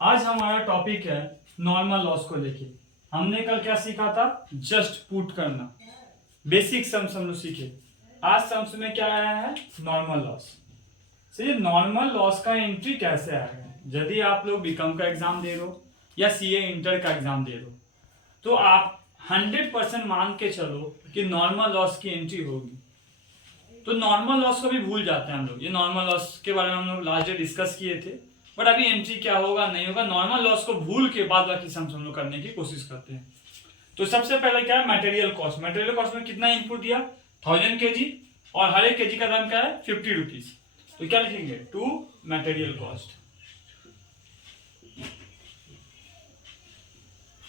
आज हमारा टॉपिक है नॉर्मल लॉस को लेके। हमने कल क्या सीखा था? जस्ट पुट करना, बेसिक सम्स हम लोग सीखे। आज सम्स में क्या आया है? Normal loss. ये नॉर्मल लॉस का एंट्री कैसे आएगा? यदि आप लोग बीकॉम का एग्जाम दे रहे हो या सीए इंटर का एग्जाम दे रहे हो तो आप 100% मान के चलो कि नॉर्मल लॉस की एंट्री होगी। तो नॉर्मल लॉस को भी भूल जाते हैं हम लोग। ये नॉर्मल लॉस के बारे में हम लोग लास्ट डे डिस्कस किए थे, बट अभी एंट्री क्या होगा नहीं होगा, नॉर्मल लॉस को भूल के बाद बाकी सम्स हम लोग करने की कोशिश करते हैं। तो सबसे पहले क्या है? Material cost. मटेरियल कॉस्ट में कितना इनपुट दिया? 1000 kg और हर एक केजी का दाम क्या है? 50 रुपीज। तो क्या लिखेंगे? टू मटेरियल कॉस्ट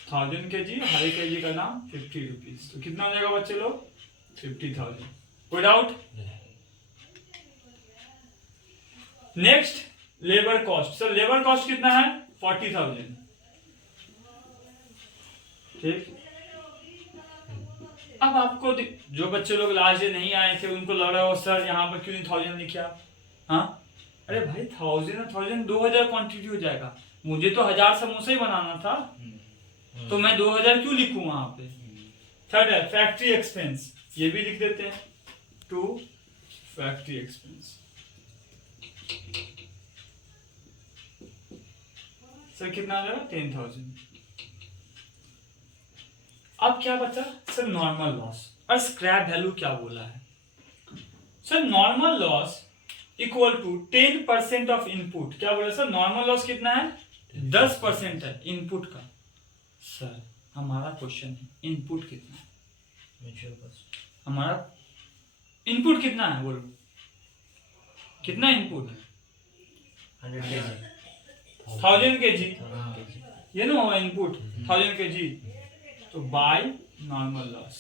1000 kg, हर एक केजी का दाम 50 रुपीज। तो कितना हो जाएगा बच्चे लोग? 50,000। कोई doubt? Next labour cost. Sir labour cost कितना है? 40,000। ठीक। अब आपको जो बच्चे लोग लास्ट डे नहीं आए थे उनको लग रहा हो सर यहाँ पर क्यों नहीं 1000 लिखा? हाँ, अरे भाई 1000 2000 क्वांटिटी हो जाएगा। मुझे तो 1000 समोसा ही बनाना था, तो मैं 2000 क्यों लिखूं वहां पे? थर्ड है फैक्ट्री एक्सपेंस। ये भी लिख देते हैं, टू फैक्ट्री एक्सपेंस। सर कितना आ जाएगा? 10,000। अब क्या बचा? Sir normal loss. और स्क्रैप वैल्यू क्या बोला है? Sir normal loss equal to 10% of input. क्या बोला सर? नॉर्मल लॉस कितना है? 10% है इनपुट का। सर हमारा क्वेश्चन है इनपुट कितना है? हमारा इनपुट कितना है? बोलो कितना इनपुट? 1000 kg। ये ना होगा इनपुट 1000 kg। तो बाय नॉर्मल लॉस।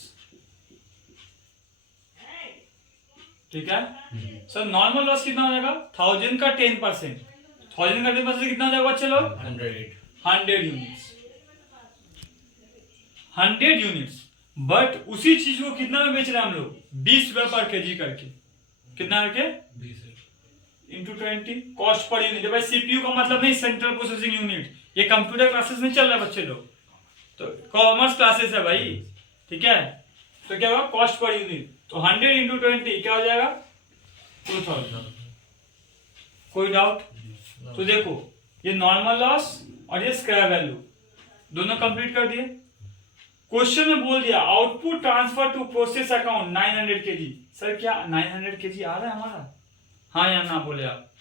ठीक है सर। नॉर्मल लॉस कितना हो जाएगा? 1000 का 10%। 1000 का 10% कितना हो जाएगा बच्चे लोग? 100 यूनिट्स। 100 यूनिट्स। बट उसी चीज को कितना में बेच रहे हैं हम लोग? 20 रुपए पर केजी करके। कितना करके? 20 इंटू 20 कॉस्ट पर यूनिट। भाई सीपीयू का मतलब नहीं सेंट्रल प्रोसेसिंग यूनिट। ये कंप्यूटर क्लासेस में चल रहा है बच्चे लोग, तो कॉमर्स क्लासेस है भाई। ठीक है, तो क्या होगा? Cost per unit. तो 100 इंटू 20 क्या हो जाएगा? 2000। कोई डाउट? तो देखो ये नॉर्मल लॉस और ये स्क्रैप वैल्यू दोनों कंप्लीट कर दिए। क्वेश्चन में बोल दिया output transfer to process account 900 kg। Sir क्या 900 kg आ रहा है हमारा? हाँ या ना बोले आप?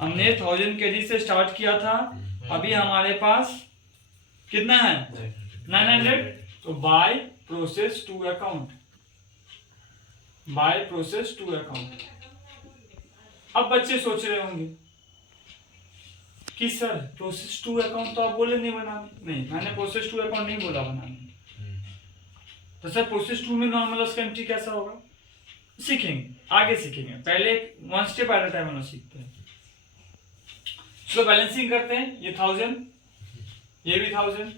हमने 1000 kg से स्टार्ट किया था, अभी हमारे पास कितना है? 900। तो by process to account, by process to account. अब बच्चे सोच रहे होंगे कि सर प्रोसेस टू अकाउंट तो आप बोले नहीं बनाने। नहीं, मैंने प्रोसेस टू अकाउंट नहीं बोला बनाने। तो सर प्रोसेस टू में नॉर्मल लॉस का एंट्री कैसा होगा? सीखेंगे, आगे सीखेंगे। पहले one step at a time हम लोग सीखते हैं। चलो बैलेंसिंग करते हैं। ये 1000, ये भी 1000।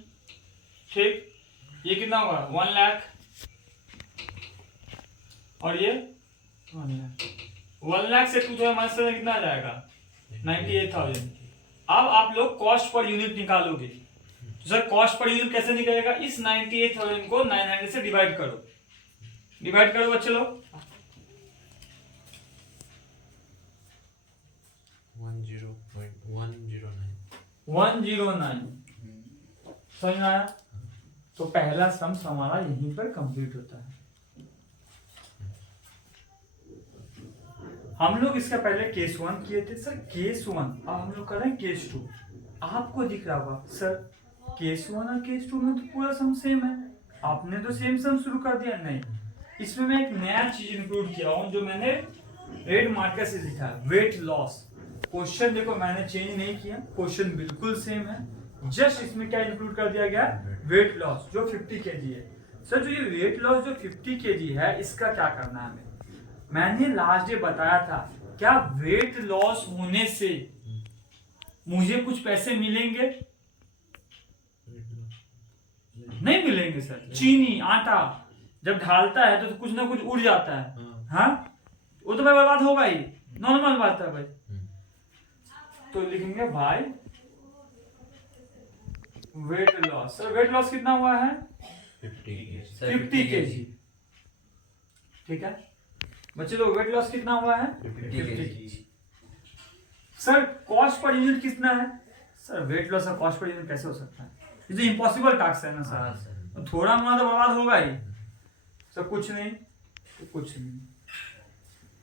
ठीक, ये कितना होगा? 1 लाख और ये 1 लाख। 1 लाख से 2000 माइनस करने कितना आ जाएगा? 98,000। अब आप लोग कॉस्ट पर यूनिट निकालोगे। तो सर कॉस्ट पर यूनिट कैसे निकलेगा? इस 98,000 को 900 से डिवाइड करो। डिवाइड करो बच्चे लोग। 109 समझ में आया? तो पहला सम हमारा यहीं पर कंप्लीट होता है। हम लोग इसका पहले केस 1 किए थे सर, केस 1। अब हम लोग कर रहे हैं केस 2। आपको दिख रहा होगा सर केस 1 और केस 2 में तो पूरा सम सेम है, आपने तो सेम सम शुरू कर दिया। नहीं, इसमें मैं एक नया चीज इंक्लूड किया हूं जो मैंने रेड मार्कर से लिखा है, वेट लॉस। क्वेश्चन देखो मैंने चेंज नहीं किया, क्वेश्चन बिल्कुल सेम है। जस्ट इसमें क्या इंक्लूड कर दिया गया? वेट लॉस जो 50 kg है। सर जो ये वेट लॉस जो 50 kg है इसका क्या करना है हमें? मैंने लास्ट डे बताया था क्या वेट लॉस होने से मुझे कुछ पैसे मिलेंगे? नहीं मिलेंगे सर। चीनी आटा जब ढालता है तो कुछ ना कुछ उड़ जाता है। हाँ, वो तो भाई बर्बाद होगा ही, नॉर्मल बात है भाई। तो लिखेंगे भाई weight loss. Sir weight loss कितना हुआ है? 50 kg। ठीक है बच्चे लोग, वेट लॉस कितना हुआ है? 50 kg। Sir cost per unit कितना है? सर वेट लॉस और कॉस्ट पर यूनिट कैसे हो सकता है? ये तो इम्पॉसिबल टास्क है ना सर। थोड़ा मोड़ा तो बर्बाद होगा ही सर, कुछ नहीं तो कुछ नहीं।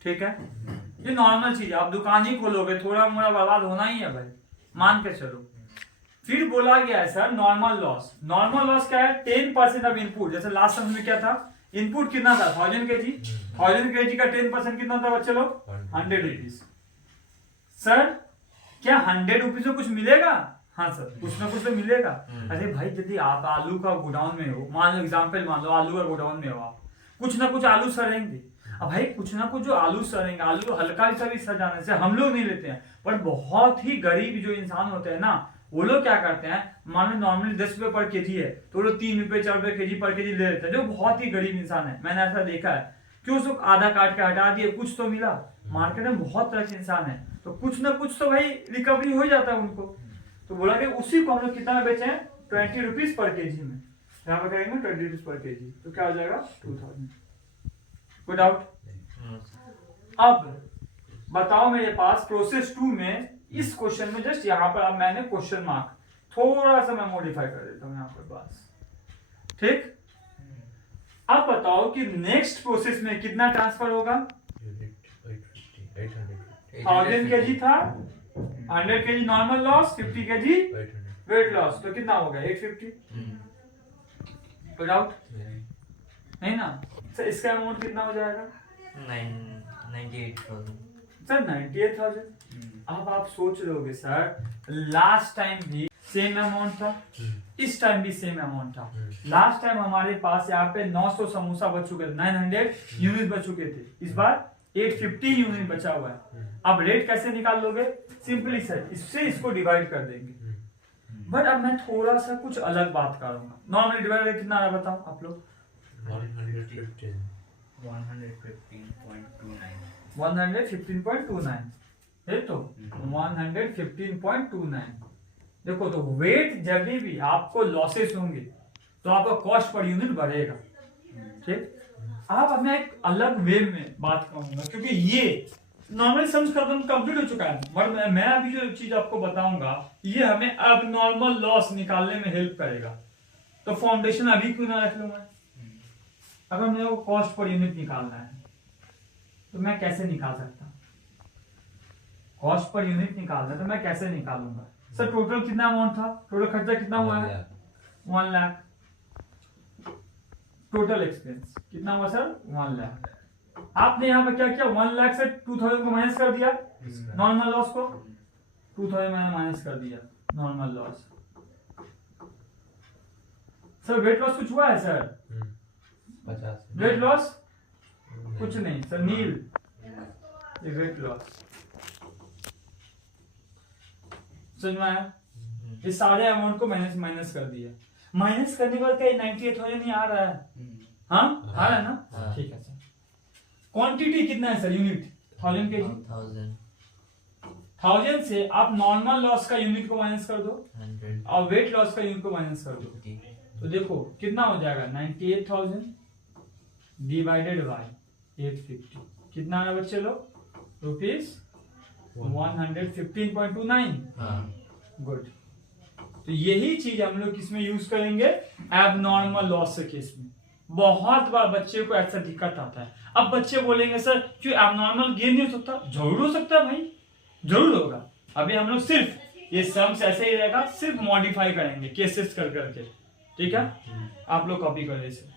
ठीक है ये नॉर्मल चीज है, आप दुकान ही खोलोगे थोड़ा मोड़ा बर्बाद होना ही है भाई, मान के चलो। फिर बोला गया है sir normal loss. Normal loss क्या है? 10% ऑफ इनपुट। जैसे लास्ट समय में क्या था, इनपुट कितना था? 1000 kg। 1000 kg का 10% कितना था बच्चे लोग? 100 रुपीज। सर क्या 100 रुपीज में कुछ मिलेगा? हाँ सर कुछ ना कुछ तो मिलेगा। अरे भाई यदि आप आलू का गोडाउन में हो, मान लो एग्जाम्पल मान लो आलू का गोडाउन में हो आप, कुछ ना कुछ आलू सड़ेंगे। अब भाई कुछ ना कुछ जो आलू सड़ेंगे, आलू हल्का सा भी सड़ जाने से हम लोग नहीं लेते हैं, पर बहुत ही गरीब जो इंसान होते हैं ना, वो लोग क्या करते हैं, मान लो नॉर्मली 10 रुपए पर केजी है तो वो लोग 3 रुपए 4 रुपए केजी पर केजी ले लेते हैं, जो बहुत ही गरीब इंसान है। मैंने ऐसा देखा है कि उसको आधा काट के हटा दिए, कुछ तो मिला। मार्केट में बहुत तरह के इंसान है, तो कुछ ना कुछ तो भाई रिकवरी हो जाता है उनको। तो बोला कि उसी को हम लोग कितना बेचे हैं? 20 रुपीज पर केजी में। यहाँ पर करेंगे 20 रुपीज पर केजी, तो क्या हो जाएगा? 2000। कोई डाउट? अब बताओ मेरे पास प्रोसेस 2 में इस क्वेश्चन में जस्ट यहाँ पर अब मैंने क्वेश्चन मार्क थोड़ा सा मैं मॉडिफाई कर देता हूँ यहाँ पर बस। ठीक, अब बताओ कि नेक्स्ट प्रोसेस में कितना ट्रांसफर होगा? 1000 kg था, 100 kg normal loss, 50 kg weight loss, तो कितना होगा? 850। कोई डाउट नहीं ना? सर इसका अमाउंट कितना हो जाएगा? 98,000 सर 98,000। अब आप सोच रहे होगे सर लास्ट टाइम भी सेम अमाउंट था, इस टाइम भी सेम अमाउंट था। लास्ट टाइम हमारे पास यहाँ पे 900 समोसा बच चुके थे, 900 यूनिट बच चुके थे, इस बार 850 यूनिट बचा हुआ है। अब रेट कैसे निकाल लोगे? सिंपली सर इससे इसको डिवाइड कर देंगे। बट अब मैं थोड़ा सा कुछ अलग बात करूंगा। नॉर्मली डिवाइड कितना आ रहा बताओ आप लोग? 115.29 है तो 115.29। देखो तो वेट जब भी आपको लॉसेस होंगे तो आपका कॉस्ट पर यूनिट बढ़ेगा। ठीक, अब मैं एक अलग वे में बात करूंगा क्योंकि ये नॉर्मल सम्स खत्म कंप्लीट हो चुका है, बट मैं अभी जो चीज आपको बताऊंगा ये हमें अब नॉर्मल लॉस निकालने में हेल्प करेगा। तो फाउंडेशन अभी क्यों ना रख लूं मैं? अगर मेरे को कॉस्ट पर यूनिट निकालना है तो मैं कैसे निकाल सकता हूं? कॉस्ट पर यूनिट निकालना है तो मैं कैसे निकालूंगा? सर टोटल कितना अमाउंट था? टोटल खर्चा कितना हुआ है? 1 लाख। टोटल एक्सपेंस कितना हुआ सर? 1 लाख। आपने यहाँ पर क्या किया? 1 लाख से 2000 को माइनस कर दिया, नॉर्मल लॉस को 2000 मैंने माइनस कर दिया normal loss. Sir weight loss कुछ हुआ है सर? 50 वेट लॉस कुछ नहीं सर, नील। ये वेट लॉस समझ में आया? ये सारे अमाउंट को माइनस कर दिया। माइनस करने के बाद क्या 98,000 ही आ रहा है? हाँ आ रहा है ना? ठीक है सर। क्वांटिटी कितना है सर? Unit 1000 kg। 1000 से आप नॉर्मल लॉस का यूनिट को माइनस कर दो 100 और वेट लॉस का यूनिट को माइनस कर दो, तो देखो कितना हो जाएगा? 98,000 डिवाइडेड बाय 850 कितना है बच्चे लोग? रुपीज 115.29। गुड। तो यही चीज हम लोग किसमें यूज करेंगे? एबनॉर्मल लॉस के केस में। बहुत बार बच्चे को ऐसा दिक्कत आता है। अब बच्चे बोलेंगे सर क्यों एबनॉर्मल गेन नहीं हो सकता? जरूर हो सकता है भाई, जरूर होगा। अभी हम लोग सिर्फ ये सम्स ऐसे ही रहेगा, सिर्फ मॉडिफाई करेंगे केसेस कर करके। ठीक है, आप लोग कॉपी कर लीजिए।